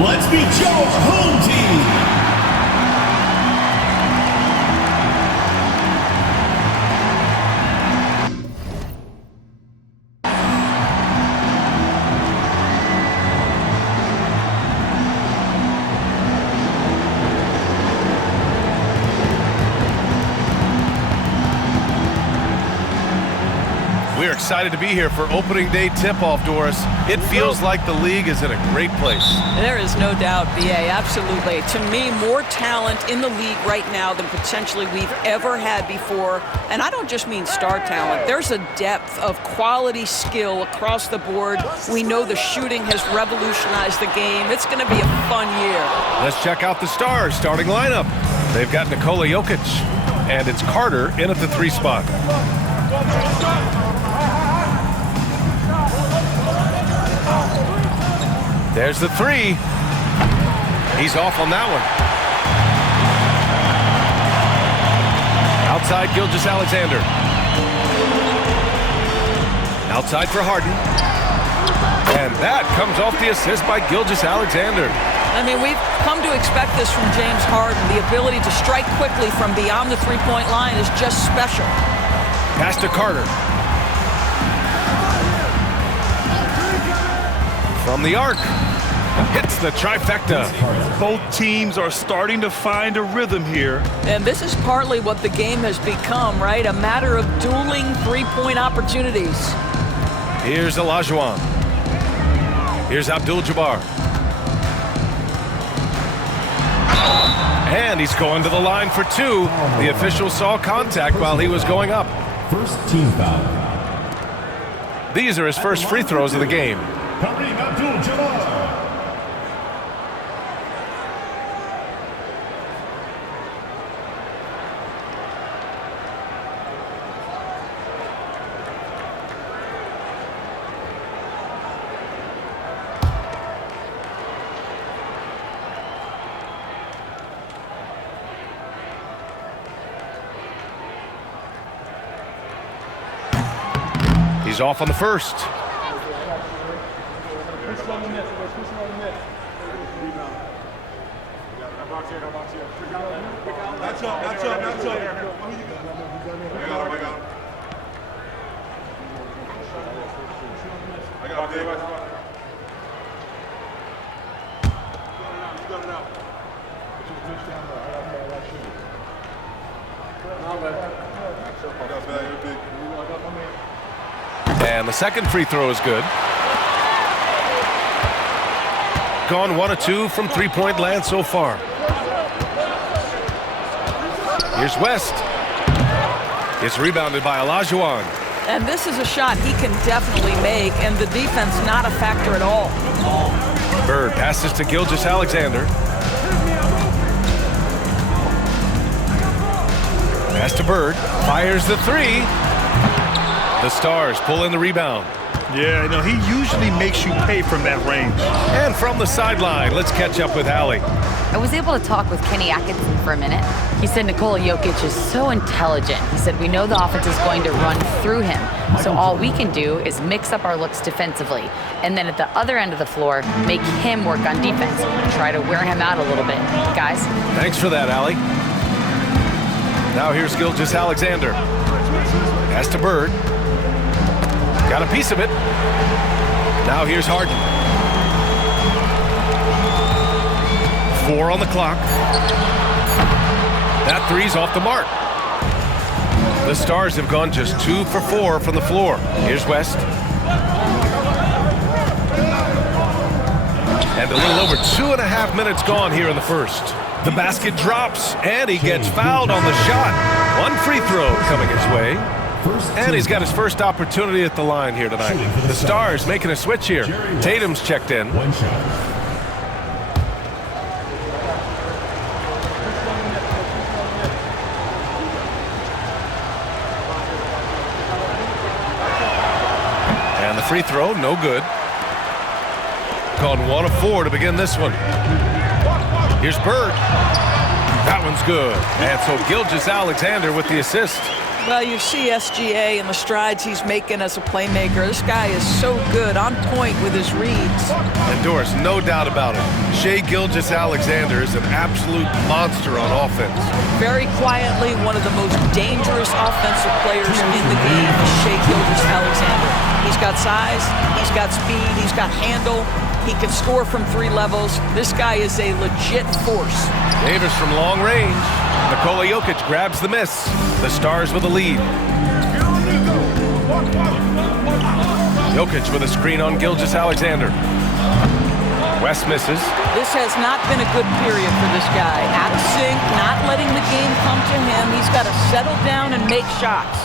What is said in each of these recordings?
Let's meet your home team. We're excited to be here for opening day tip-off, Doris. It feels like the league is in a great place. There is no doubt, BA, absolutely. To me, more talent in the league right now than potentially we've ever had before. And I don't just mean star talent. There's a depth of quality skill across the board. We know the shooting has revolutionized the game. It's going to be a fun year. Let's check out the Stars starting lineup. They've got Nikola Jokic, and it's Carter in at the 3 spot. There's the 3. He's off on that one. Outside, Gilgeous-Alexander. Outside for Harden. And that comes off the assist by Gilgeous-Alexander. I mean, we've come to expect this from James Harden. The ability to strike quickly from beyond the three-point line is just special. Pass to Carter. From the arc. Hits the trifecta. Both teams are starting to find a rhythm here. And this is partly what the game has become, right? A matter of dueling three-point opportunities. Here's Olajuwon. Here's Abdul-Jabbar. And he's going to the line for 2. The official saw contact while he was going up. First team foul. These are his first free throws of the game. Kareem Abdul-Jabbar. He's off on the first. That's up. I got it. And the second free throw is good. Gone 1 of 2 from three-point land so far. Here's West. It's rebounded by Olajuwon. And this is a shot he can definitely make, and the defense not a factor at all. Bird passes to Gilgeous-Alexander. Pass to Bird. Fires the 3. The Stars pull in the rebound. Yeah, he usually makes you pay from that range. And from the sideline, let's catch up with Allie. I was able to talk with Kenny Atkinson for a minute. He said Nikola Jokic is so intelligent. He said we know the offense is going to run through him. So all we can do is mix up our looks defensively. And then at the other end of the floor, make him work on defense. Try to wear him out a little bit. Guys? Thanks for that, Allie. Now here's Gilgeous-Alexander. Pass to Bird. Got a piece of it. Now here's Harden. 4 on the clock. That 3's off the mark. The Stars have gone just 2 for 4 from the floor. Here's West. And a little over 2.5 minutes gone here in the first. The basket drops, and he gets fouled on the shot. 1 free throw coming his way. And he's got his first opportunity at the line here tonight. The Stars making a switch here. Tatum's checked in. 1 shot. And the free throw, no good. Called 1 of 4 to begin this one. Here's Bird. That one's good. And so Gilgeous-Alexander with the assist. Well, you see SGA and the strides he's making as a playmaker. This guy is so good, on point with his reads. And Doris, no doubt about it, Shai Gilgeous-Alexander is an absolute monster on offense. Very quietly, one of the most dangerous offensive players in the game is Shai Gilgeous-Alexander. He's got size, he's got speed, he's got handle. He can score from 3 levels. This guy is a legit force. Davis from long range. Nikola Jokic grabs the miss. The Stars with a lead. Jokic with a screen on Gilgeous-Alexander. West misses. This has not been a good period for this guy. Out of sync, not letting the game come to him. He's got to settle down and make shots.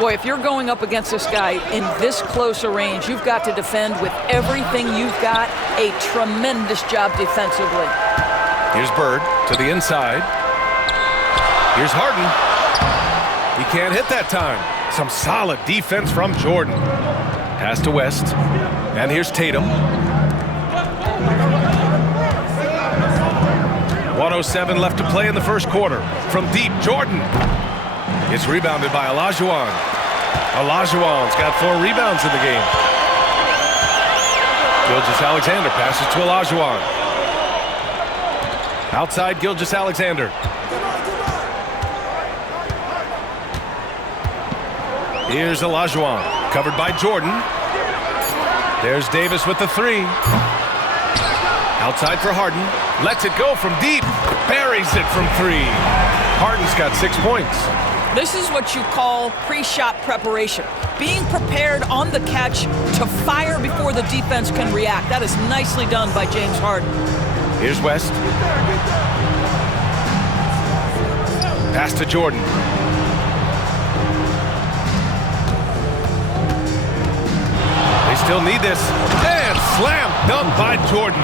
Boy, if you're going up against this guy in this close a range, you've got to defend with everything you've got. A tremendous job defensively. Here's Bird to the inside. Here's Harden. He can't hit that time. Some solid defense from Jordan. Pass to West. And here's Tatum. 1:07 left to play in the first quarter. From deep, Jordan. It's rebounded by Olajuwon. Olajuwon's got 4 rebounds in the game. Gilgeous-Alexander passes to Olajuwon. Outside Gilgeous-Alexander. Here's Olajuwon, covered by Jordan. There's Davis with the 3. Outside for Harden. Lets it go from deep. Buries it from 3. Harden's got 6 points. This is what you call pre-shot preparation. Being prepared on the catch to fire before the defense can react. That is nicely done by James Harden. Here's West. Pass to Jordan. They still need this. And slam dunk by Jordan.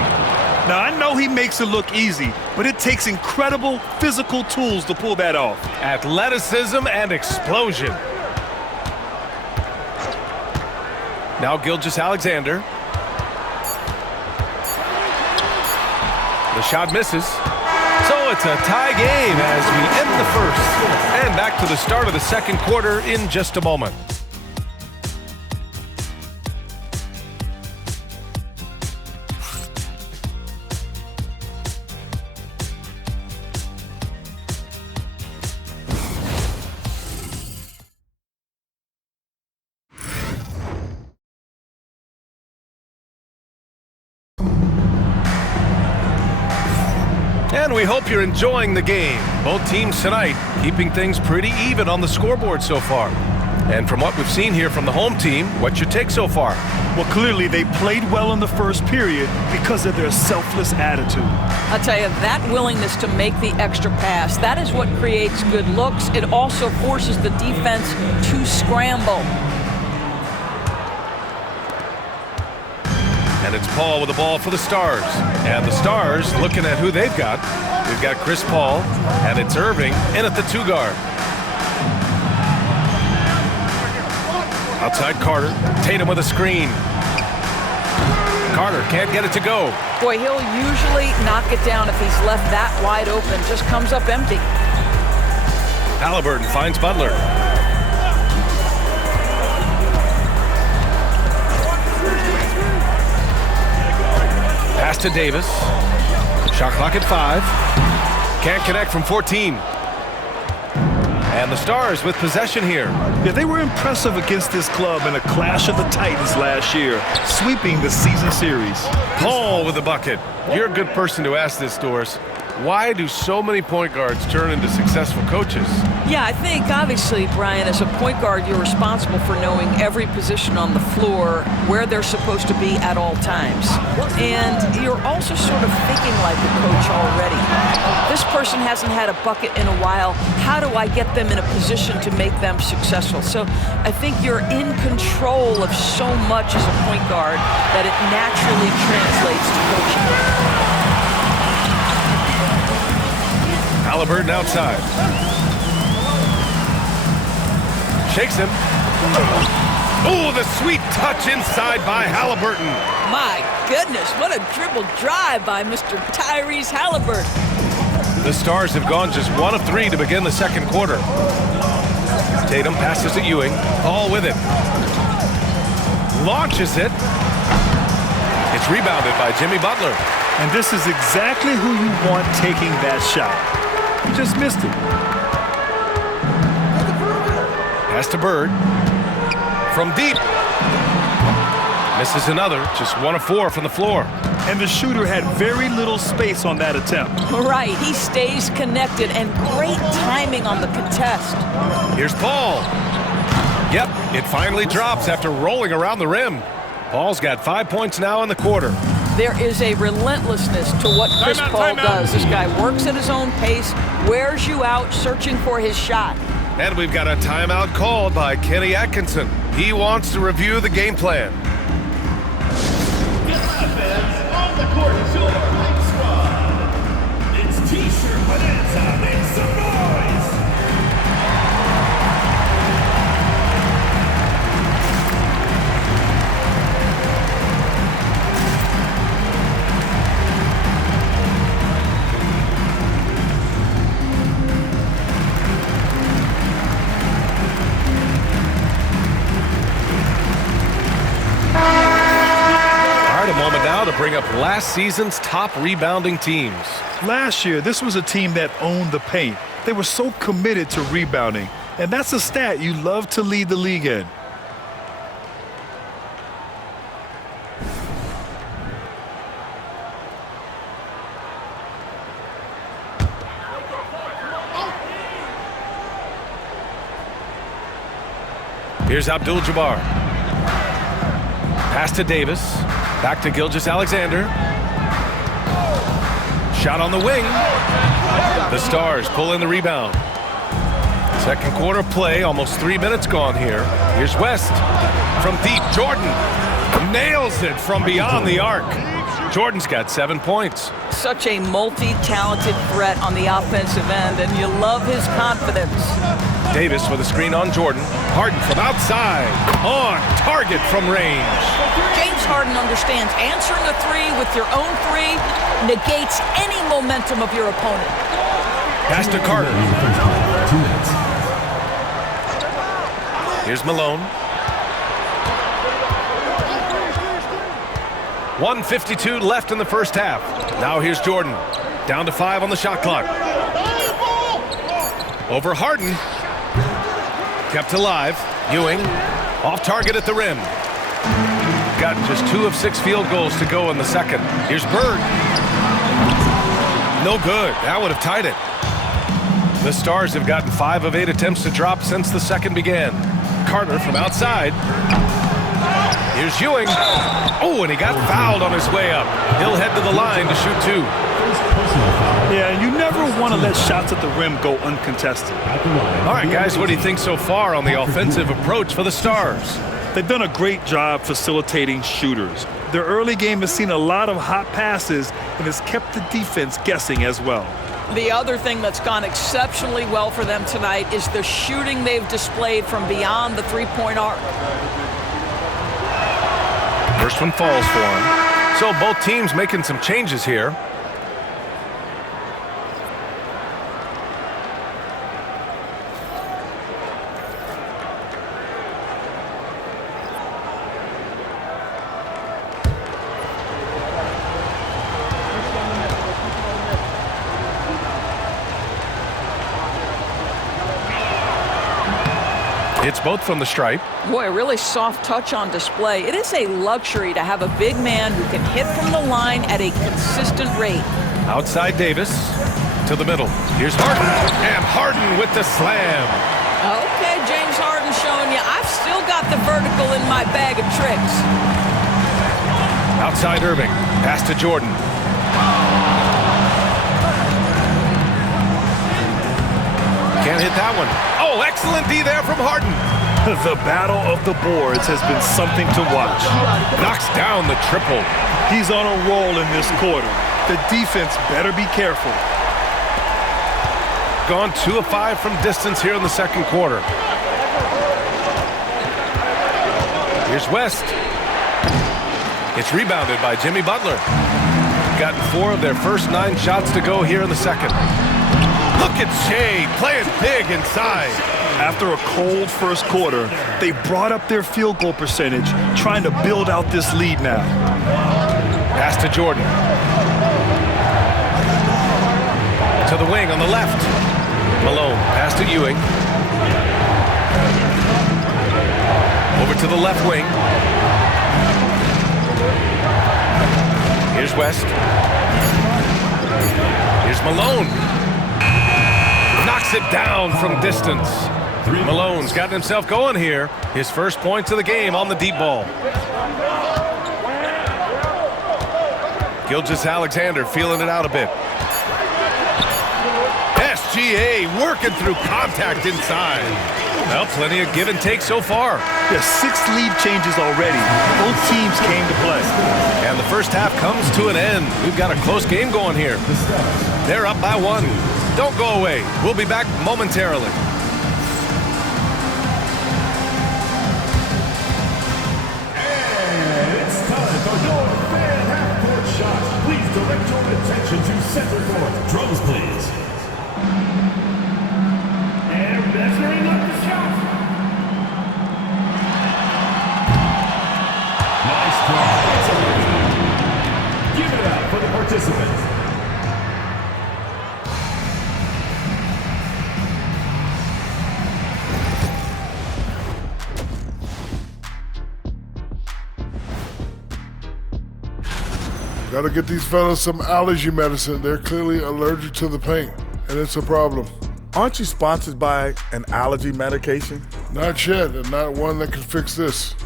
Now, I know he makes it look easy, but it takes incredible physical tools to pull that off. Athleticism and explosion. Now Gilgeous-Alexander. The shot misses. So it's a tie game as we end the first. And back to the start of the second quarter in just a moment. And we hope you're enjoying the game. Both teams tonight keeping things pretty even on the scoreboard so far. And from what we've seen here from the home team, what's your take so far? Well, clearly they played well in the first period because of their selfless attitude. I'll tell you, that willingness to make the extra pass, that is what creates good looks. It also forces the defense to scramble. And it's Paul with the ball for the Stars. And the Stars, looking at who they've got, we've got Chris Paul, and it's Irving in at the 2 guard. Outside Carter, Tatum with a screen. Carter can't get it to go. Boy, he'll usually knock it down if he's left that wide open. Just comes up empty. Halliburton finds Butler. Pass to Davis. Shot clock at 5. Can't connect from 14. And the Stars with possession here. Yeah, they were impressive against this club in a clash of the Titans last year, sweeping the season series. Paul with the bucket. You're a good person to ask this, Doris. Why do so many point guards turn into successful coaches? Yeah, I think obviously, Brian, as a point guard, you're responsible for knowing every position on the floor, where they're supposed to be at all times. And you're also sort of thinking like a coach already. This person hasn't had a bucket in a while. How do I get them in a position to make them successful? So I think you're in control of so much as a point guard that it naturally translates to coaching. Halliburton outside. Shakes him. Oh, the sweet touch inside by Halliburton. My goodness, what a dribble drive by Mr. Tyrese Halliburton. The Stars have gone just 1 of 3 to begin the second quarter. Tatum passes to Ewing. All with it. Launches it. It's rebounded by Jimmy Butler. And this is exactly who you want taking that shot. You just missed it. Pass to Bird. From deep. Misses another. Just 1 of 4 from the floor. And the shooter had very little space on that attempt. Right, he stays connected, and great timing on the contest. Here's Paul. Yep, it finally drops after rolling around the rim. Paul's got 5 points now in the quarter. There is a relentlessness to what Chris Paul does. This guy works at his own pace, wears you out, searching for his shot. And we've got a timeout called by Kenny Atkinson. He wants to review the game plan. On the court is your hype squad. It's T-shirt Bonanza. Make some noise. Now to bring up last season's top rebounding teams. Last year, this was a team that owned the paint. They were so committed to rebounding, and that's a stat you love to lead the league in. Here's Abdul-Jabbar. Pass to Davis. Back to Gilgeous-Alexander. Shot on the wing. The Stars pull in the rebound. Second quarter play, almost 3 minutes gone here. Here's West. From deep, Jordan nails it from beyond the arc. Jordan's got 7 points. Such a multi-talented threat on the offensive end, and you love his confidence. Davis with a screen on Jordan. Harden from outside. On target from range. James Harden understands answering a three with your own three negates any momentum of your opponent. Pass to Carter. Here's Malone. 1:52 left in the first half. Now here's Jordan. Down to 5 on the shot clock. Over Harden. Kept alive. Ewing. Off target at the rim. Got just 2 of 6 field goals to go in the second. Here's Bird. No good. That would have tied it. The Stars have gotten 5 of 8 attempts to drop since the second began. Carter from outside. Here's Ewing. Oh, and he got fouled on his way up. He'll head to the line to shoot 2. Yeah, you never want to let shots at the rim go uncontested. All right, guys, what do you think so far on the offensive approach for the Stars? They've done a great job facilitating shooters. Their early game has seen a lot of hot passes and has kept the defense guessing as well. The other thing that's gone exceptionally well for them tonight is the shooting they've displayed from beyond the three-point arc. First one falls for him. So both teams making some changes here. It's both from the stripe. Boy, a really soft touch on display. It is a luxury to have a big man who can hit from the line at a consistent rate. Outside Davis to the middle. Here's Harden, and Harden with the slam. Okay, James Harden showing you I've still got the vertical in my bag of tricks. Outside Irving, pass to Jordan. Can't hit that one. Oh, excellent D there from Harden. The battle of the boards has been something to watch. Knocks down the triple. He's on a roll in this quarter. The defense better be careful. Gone 2 of 5 from distance here in the second quarter. Here's West. It's rebounded by Jimmy Butler. Gotten 4 of their first 9 shots to go here in the second. Look at Shea playing big inside. After a cold first quarter, they brought up their field goal percentage, trying to build out this lead now. Pass to Jordan. To the wing on the left. Malone, pass to Ewing. Over to the left wing. Here's West. Here's Malone. Knocks it down from distance. Malone's gotten himself going here. His first points of the game on the deep ball. Gilgeous-Alexander feeling it out a bit. SGA working through contact inside. Well, plenty of give and take so far. There's 6 lead changes already. Both teams came to play. And the first half comes to an end. We've got a close game going here. They're up by 1. Don't go away. We'll be back momentarily. And it's time for your fan half-court shot. Please direct your attention to center court. Drums, please. And measuring up the shot. Nice try. Give it up for the participants. Gotta get these fellas some allergy medicine. They're clearly allergic to the paint, and it's a problem. Aren't you sponsored by an allergy medication? Not yet, and not one that can fix this.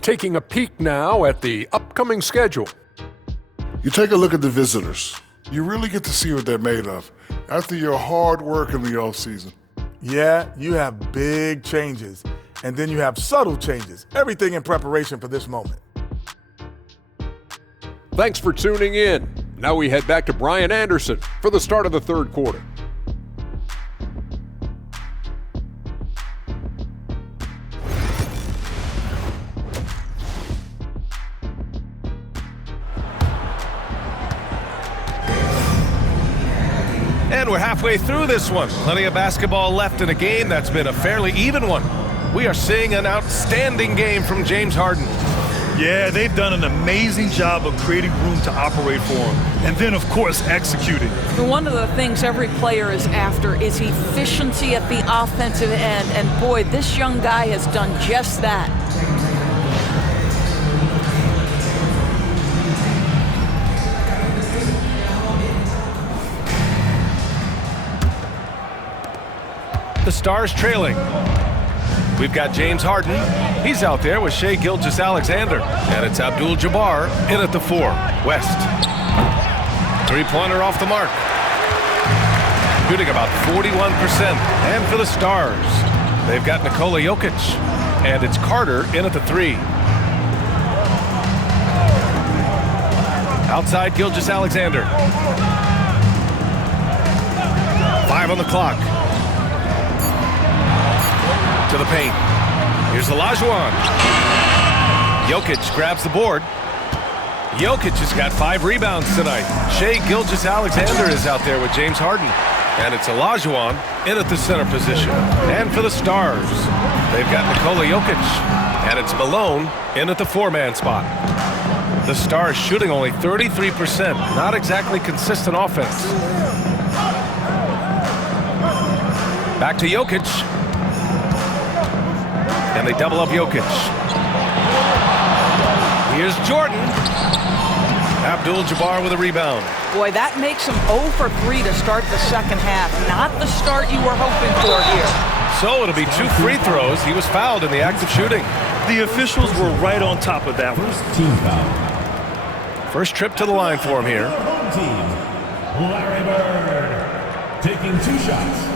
Taking a peek now at the upcoming schedule. You take a look at the visitors. You really get to see what they're made of after your hard work in the offseason. Yeah, you have big changes, and then you have subtle changes. Everything in preparation for this moment. Thanks for tuning in. Now we head back to Brian Anderson for the start of the third quarter. And we're halfway through this one. Plenty of basketball left in a game that's been a fairly even one. We are seeing an outstanding game from James Harden. Yeah, they've done an amazing job of creating room to operate for him. And then, of course, executing. One of the things every player is after is efficiency at the offensive end. And boy, this young guy has done just that. The Stars trailing. We've got James Harden. He's out there with Shai Gilgeous-Alexander. And it's Abdul-Jabbar in at the 4. West. Three-pointer off the mark. Shooting about 41%. And for the Stars, they've got Nikola Jokic. And it's Carter in at the 3. Outside Gilgeous-Alexander. 5 on the clock. To the paint. Here's Olajuwon. Jokic grabs the board. Jokic has got 5 rebounds tonight. Shai Gilgeous-Alexander is out there with James Harden. And it's Olajuwon in at the center position. And for the Stars, they've got Nikola Jokic. And it's Malone in at the 4-man spot. The Stars shooting only 33%. Not exactly consistent offense. Back to Jokic. And they double up Jokic. Here's Jordan. Abdul-Jabbar with a rebound. Boy, that makes him 0 for 3 to start the second half. Not the start you were hoping for here. So it'll be 2 free throws. He was fouled in the act of shooting. The officials were right on top of that one. First team foul. First trip to the line for him here. Home team. Larry Bird taking 2 shots.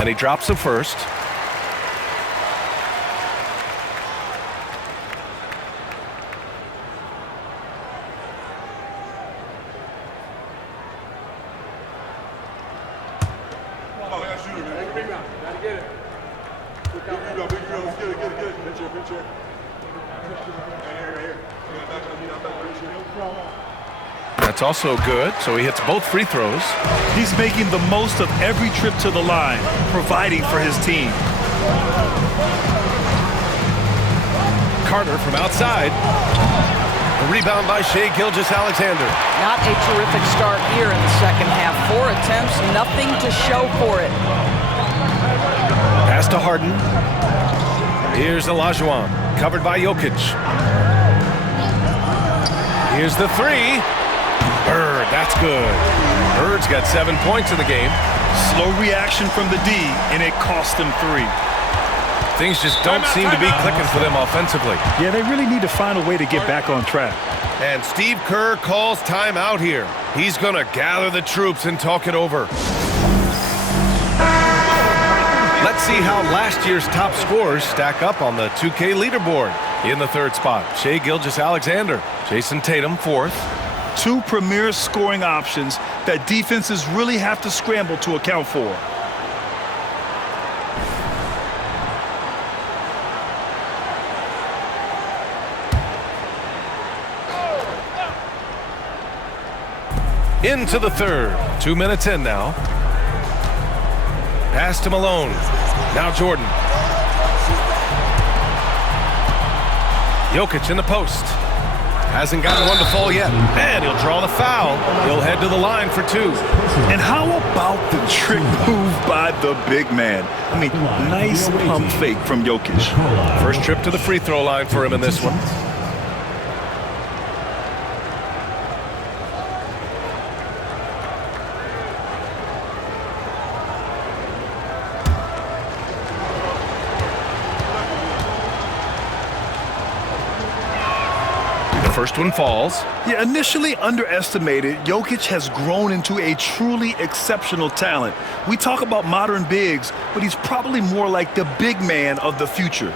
And he drops the first. That's also good, so he hits both free throws. He's making the most of every trip to the line, providing for his team. Carter from outside. A rebound by Shai Gilgeous-Alexander. Not a terrific start here in the second half. 4 attempts, nothing to show for it. Pass to Harden. Here's Olajuwon, covered by Jokic. Here's the three. Bird, that's good. Bird's got 7 points in the game. Slow reaction from the D, and it cost them 3. Things just don't seem to be clicking for them offensively. Yeah, they really need to find a way to get back on track. And Steve Kerr calls timeout here. He's going to gather the troops and talk it over. Let's see how last year's top scorers stack up on the 2K leaderboard. In the third spot, Shai Gilgeous-Alexander. Jason Tatum, fourth. 2 premier scoring options that defenses really have to scramble to account for. Into the third. 2 minutes in now. Pass to Malone. Now Jordan. Jokic in the post. Hasn't gotten one to fall yet. And he'll draw the foul. He'll head to the line for 2. And how about the trick move by the big man? I mean, nice pump fake from Jokic. First trip to the free throw line for him in this one. First one falls. Yeah, initially underestimated, Jokic has grown into a truly exceptional talent. We talk about modern bigs, but he's probably more like the big man of the future.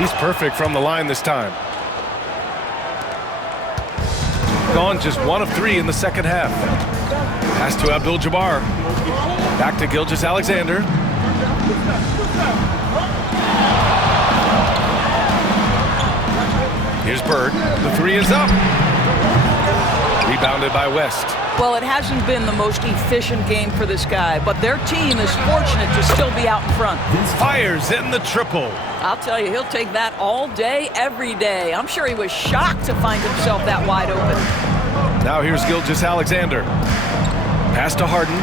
He's perfect from the line this time. Gone just 1 of 3 in the second half. Pass to Abdul-Jabbar. Back to Gilgeous-Alexander. Here's Bird. The 3 is up. Rebounded by West. Well, it hasn't been the most efficient game for this guy, but their team is fortunate to still be out in front. Fires in the triple. I'll tell you, he'll take that all day, every day. I'm sure he was shocked to find himself that wide open. Now here's Gilgeous-Alexander. Pass to Harden.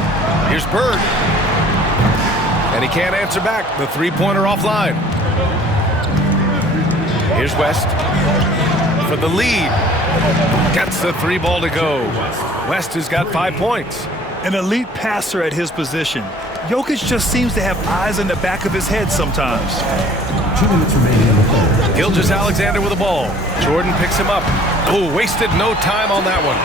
Here's Bird. And he can't answer back. The three-pointer offline. Here's West for the lead. Gets the 3 ball to go. West has got 5 points. An elite passer at his position. Jokic just seems to have eyes in the back of his head sometimes. 2 minutes remaining in the third. Gilgeous-Alexander with the ball. Jordan picks him up. Oh, wasted no time on that one.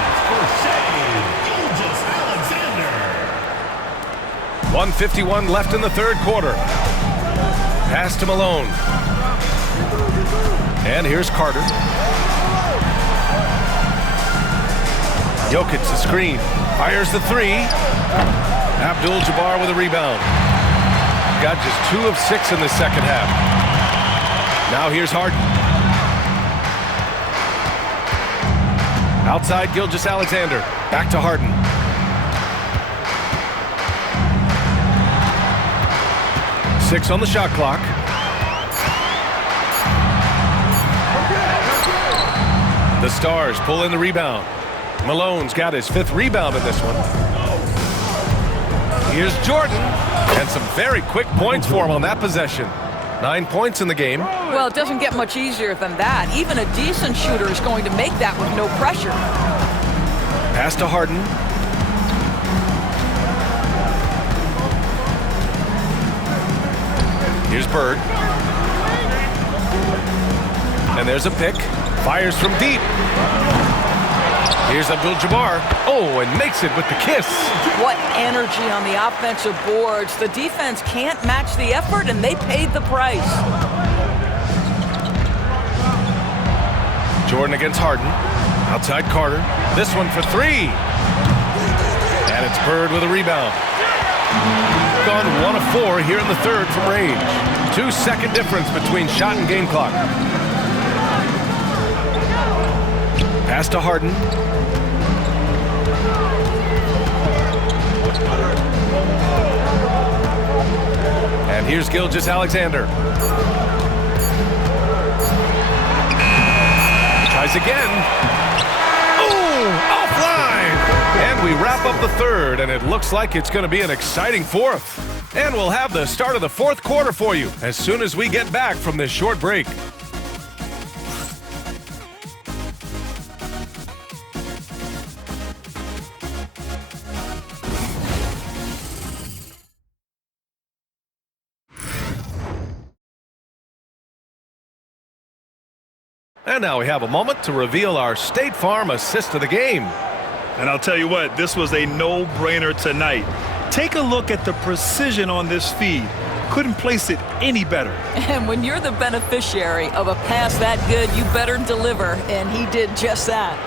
1:51 left in the third quarter. Pass to Malone. And here's Carter. Jokic the screen. Fires the 3. Abdul-Jabbar with a rebound. Got just 2 of 6 in the second half. Now here's Harden. Outside Gilgeous-Alexander. Back to Harden. Six on the shot clock. The Stars pull in the rebound. Malone's got his 5th rebound in this one. Here's Jordan. And some very quick points for him on that possession. 9 points in the game. Well, it doesn't get much easier than that. Even a decent shooter is going to make that with no pressure. Pass to Harden. Here's Bird. And there's a pick. Fires from deep. Here's Abdul-Jabbar. Oh, and makes it with the kiss. What energy on the offensive boards. The defense can't match the effort, and they paid the price. Jordan against Harden. Outside Carter. This one for three. And it's Bird with a rebound. Gone 1 of 4 here in the third from range. 2-second difference between shot and game clock. Pass to Harden. And here's Gilgeous-Alexander. Tries again. Oh, offline! And we wrap up the third, and it looks like it's going to be an exciting fourth. And we'll have the start of the fourth quarter for you as soon as we get back from this short break. And now we have a moment to reveal our State Farm assist of the game. And I'll tell you what, this was a no-brainer tonight. Take a look at the precision on this feed. Couldn't place it any better. And when you're the beneficiary of a pass that good, you better deliver, and he did just that.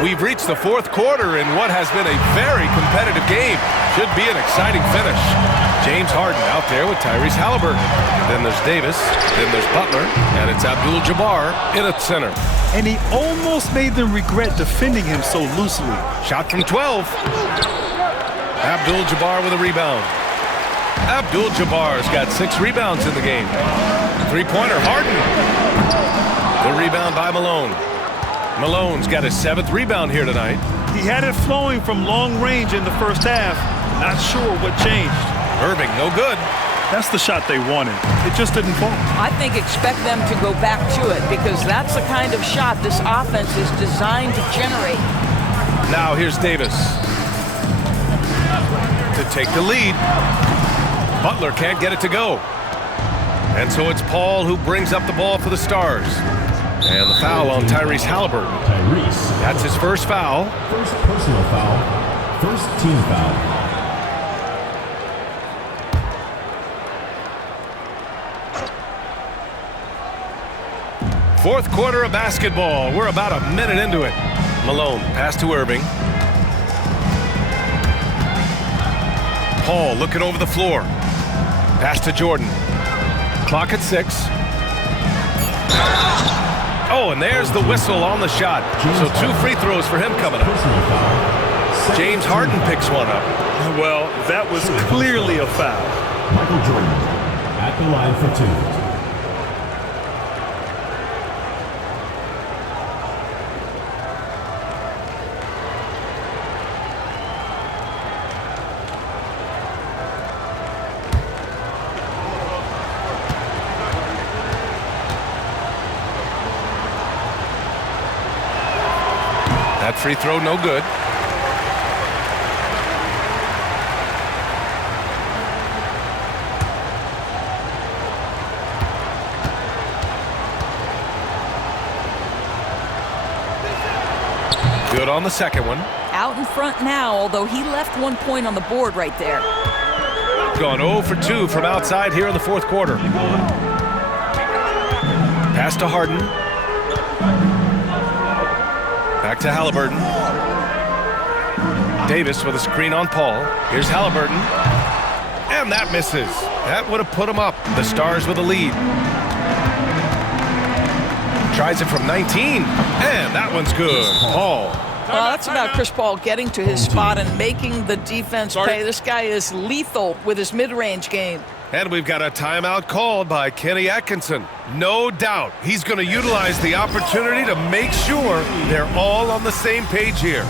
We've reached the fourth quarter in what has been a very competitive game. Should be an exciting finish. James Harden out there with Tyrese Halliburton. Then there's Davis. Then there's Butler. And it's Abdul-Jabbar in at center. And he almost made them regret defending him so loosely. Shot from 12. Abdul-Jabbar with a rebound. Abdul-Jabbar's got 6 rebounds in the game. Three-pointer, Harden. The rebound by Malone. Malone's got his 7th rebound here tonight. He had it flowing from long range in the first half. Not sure what changed. Irving, no good. That's the shot they wanted. It just didn't fall. I think expect them to go back to it because that's the kind of shot this offense is designed to generate. Now here's Davis to take the lead. Butler can't get it to go. And so it's Paul who brings up the ball for the Stars. And the foul on Tyrese Halliburton. That's his first foul. First personal foul. First team foul. Fourth quarter of basketball. We're about a minute into it. Malone, pass to Irving. Paul looking over the floor. Pass to Jordan. Clock at 6. Oh, and there's the whistle on the shot. So 2 free throws for him coming up. James Harden picks one up. Well, that was clearly a foul. Michael Jordan at the line for 2. That free throw, no good. Good on the second one. Out in front now, although he left 1 point on the board right there. Gone 0 for 2 from outside here in the fourth quarter. Pass to Harden. Back to Halliburton. Davis with a screen on Paul. Here's Halliburton. And that misses. That would have put him up. The Stars with a lead. Tries it from 19. And that one's good. Paul. Well, that's about Chris Paul getting to his spot and making the defense pay. This guy is lethal with his mid-range game. And we've got a timeout called by Kenny Atkinson. No doubt he's going to utilize the opportunity to make sure they're all on the same page here.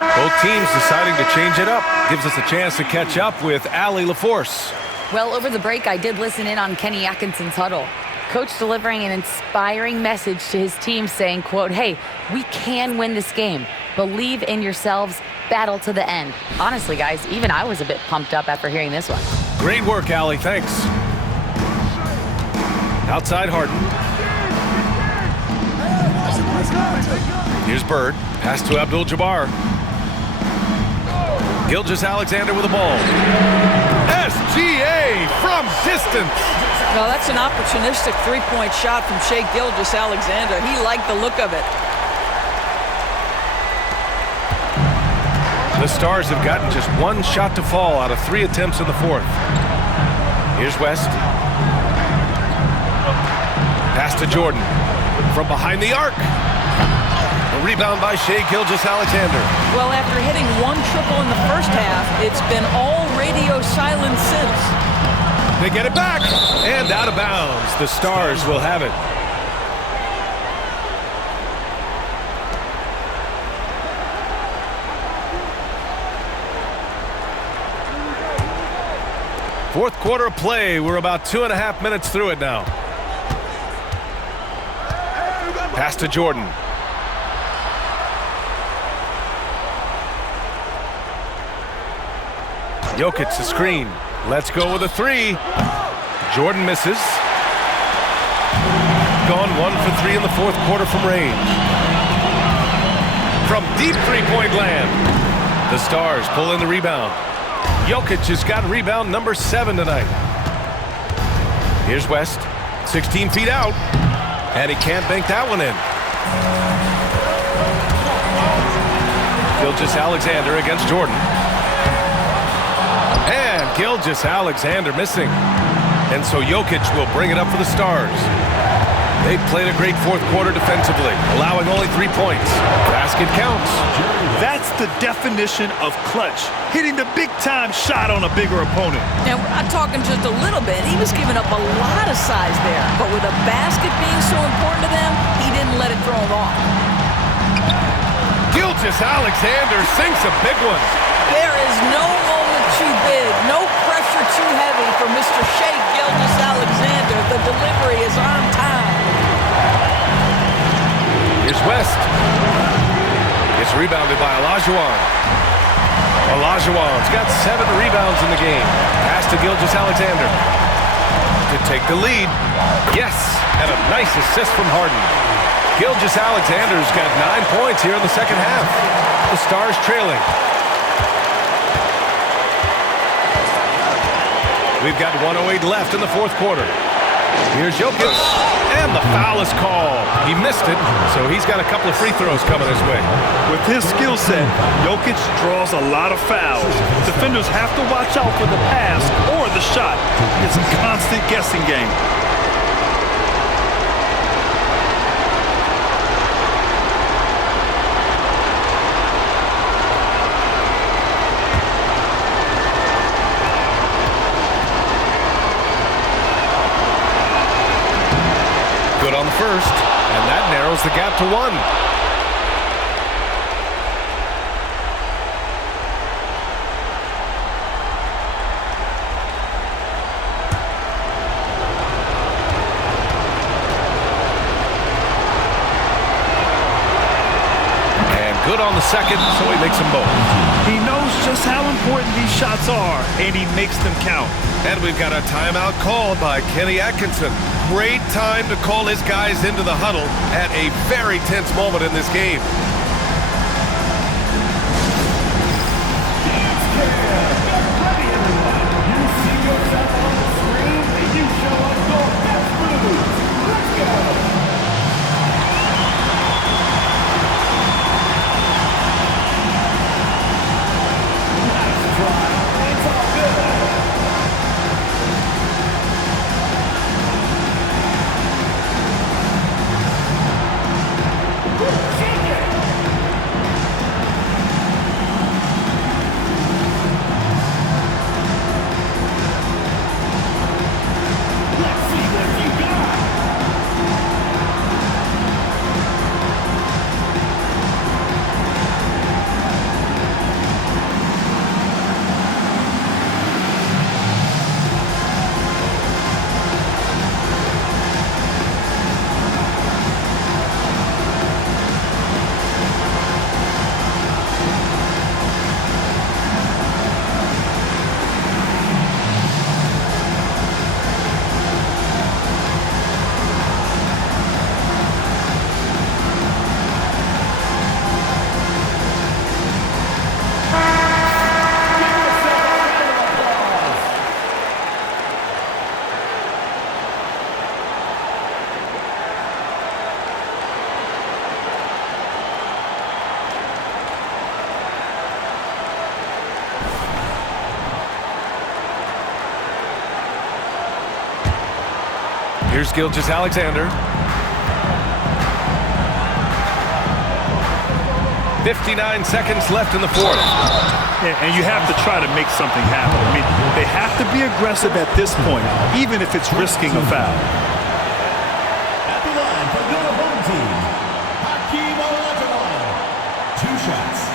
Both teams deciding to change it up. Gives us a chance to catch up with Allie LaForce. Well, over the break, I did listen in on Kenny Atkinson's huddle. Coach delivering an inspiring message to his team saying, quote, hey, we can win this game. Believe in yourselves. Battle to the end. Honestly, guys, even I was a bit pumped up after hearing this one. Great work, Allie. Thanks. Outside Harden. Here's Bird. Pass to Abdul-Jabbar. Gilgeous-Alexander with the ball. SGA from distance. Well, that's an opportunistic three-point shot from Shai Gilgeous-Alexander. He liked the look of it. The Stars have gotten just one shot to fall out of 3 attempts in the fourth. Here's West. Pass to Jordan. From behind the arc. A rebound by Shai Gilgeous-Alexander. Well, after hitting 1 triple in the first half, it's been all radio silence since. They get it back. And out of bounds. The Stars will have it. Fourth quarter of play. We're about 2.5 minutes through it now. Pass to Jordan. Jokic the screen. Let's go with a 3. Jordan misses. Gone 1 for 3 in the fourth quarter from range. From deep three-point land. The Stars pull in the rebound. Jokic has got rebound number 7 tonight. Here's West. 16 feet out. And he can't bank that one in. Gilgeous-Alexander against Jordan. And Gilgeous-Alexander missing. And so Jokic will bring it up for the Stars. They played a great fourth quarter defensively, allowing only 3 points. Basket counts. That's the definition of clutch. Hitting the big-time shot on a bigger opponent. Now, we're not talking just a little bit. He was giving up a lot of size there. But with a basket being so important to them, he didn't let it throw him off. Gilgeous-Alexander sinks a big one. There is no moment too big, no pressure too heavy for Mr. Shai Gilgeous-Alexander. The delivery is on time. Here's West. It's rebounded by Olajuwon. Olajuwon's got 7 rebounds in the game. Pass to Gilgeous-Alexander. To take the lead. Yes, and a nice assist from Harden. Gilgeous-Alexander's got 9 points here in the second half. The Stars trailing. We've got 1:08 left in the fourth quarter. Here's Jokic, and the foul is called. He missed it, so he's got a couple of free throws coming his way. With his skill set, Jokic draws a lot of fouls. Defenders have to watch out for the pass or the shot. It's a constant guessing game. Good on the first, and that narrows the gap to 1. And good on the second, so he makes them both. He knows just how important these shots are, and he makes them count. And we've got a timeout called by Kenny Atkinson. Great time to call his guys into the huddle at a very tense moment in this game. Ready, everyone. You see yourself on the screen, and you show us your best moves. Let's go. Nice try. It's all good. Shake it. Here's Gilgeous-Alexander. 59 seconds left in the fourth. And you have to try to make something happen. I mean, they have to be aggressive at this point, even if it's risking a foul. At the line for your home team, Hakeem Olajuwon. 2 shots.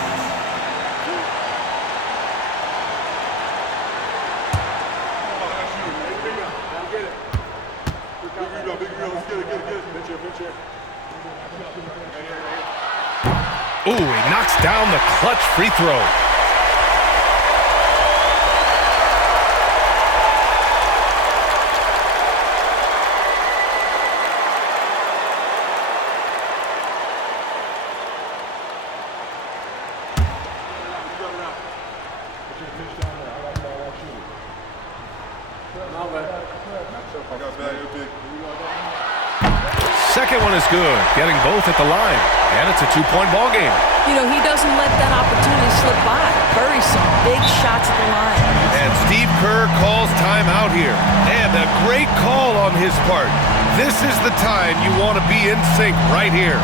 Ooh, he knocks down the clutch free throw. Second one is good, getting both at the line, and it's a 2-point ball game. You know, he doesn't let that opportunity slip by. Buries some big shots at the line. And Steve Kerr calls timeout here, and a great call on his part. This is the time you want to be in sync right here.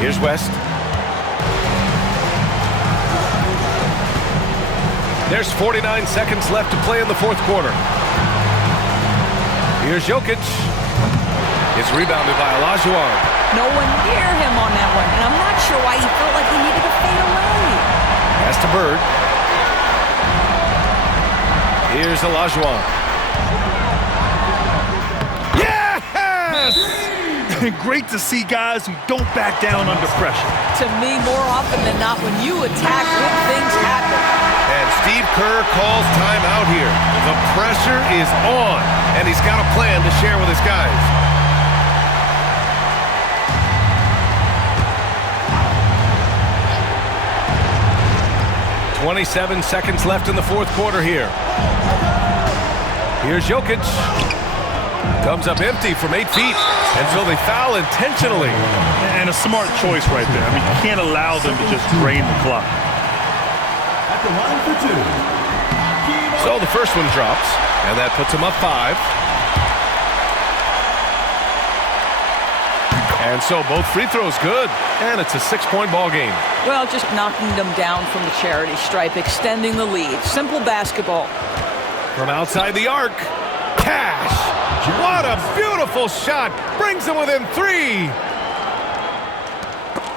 Here's West. There's 49 seconds left to play in the fourth quarter. Here's Jokic. It's rebounded by Olajuwon. No one near him on that one, and I'm not sure why he felt like he needed to fade away. Pass to Bird. Here's Olajuwon. Yes! Great to see guys who don't back down under pressure. To me, more often than not, when you attack, good things happen. And Steve Kerr calls timeout here. The pressure is on, and he's got a plan to share with his guys. "27 seconds left in the fourth quarter here. Here's Jokic. Comes up empty from 8 feet, and so they foul intentionally. And a smart choice right there. I mean, you can't allow them to just drain the clock. At the line for 2. So the first one drops, and that puts him up 5. And so both free throws good, and it's a 6-point ball game. Well, just knocking them down from the charity stripe, extending the lead. Simple basketball. From outside the arc, Cash. What a beautiful shot. Brings them within 3.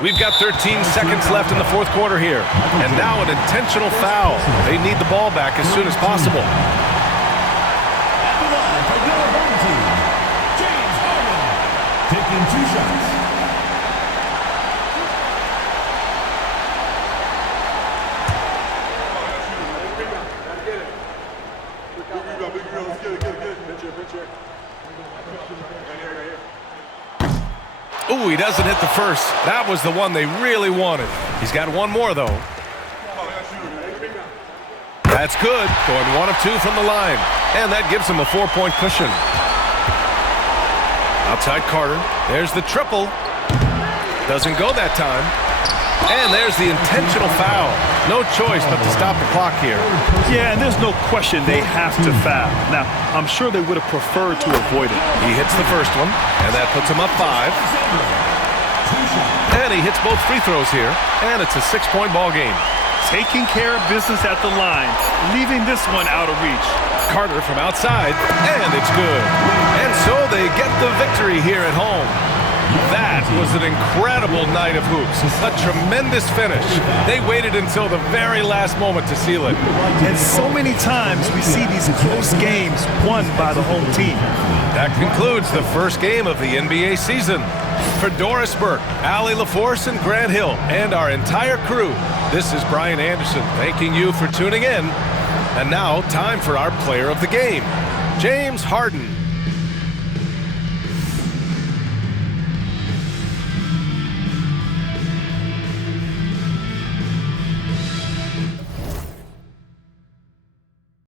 We've got 13 seconds left in the fourth quarter here. And now an intentional foul. They need the ball back as soon as possible. At the line for your home team, James Harden. Taking 2 shots. Ooh, he doesn't hit the first. That was the one they really wanted. He's got one more, though. That's good. Going 1 of 2 from the line. And that gives him a 4-point cushion. Outside Carter. There's the triple. Doesn't go that time. And there's the intentional foul. No choice but to stop the clock here. Yeah, and there's no question they have to foul. Now, I'm sure they would have preferred to avoid it. He hits the first one, and that puts him up 5. And he hits both free throws here, and it's a 6-point ball game. Taking care of business at the line, leaving this one out of reach. Carter from outside, and it's good. And so they get the victory here at home. That was an incredible night of hoops. A tremendous finish. They waited until the very last moment to seal it. And so many times we see these close games won by the home team. That concludes the first game of the NBA season. For Doris Burke, Allie LaForce, and Grant Hill, and our entire crew, this is Brian Anderson thanking you for tuning in. And now, time for our player of the game, James Harden.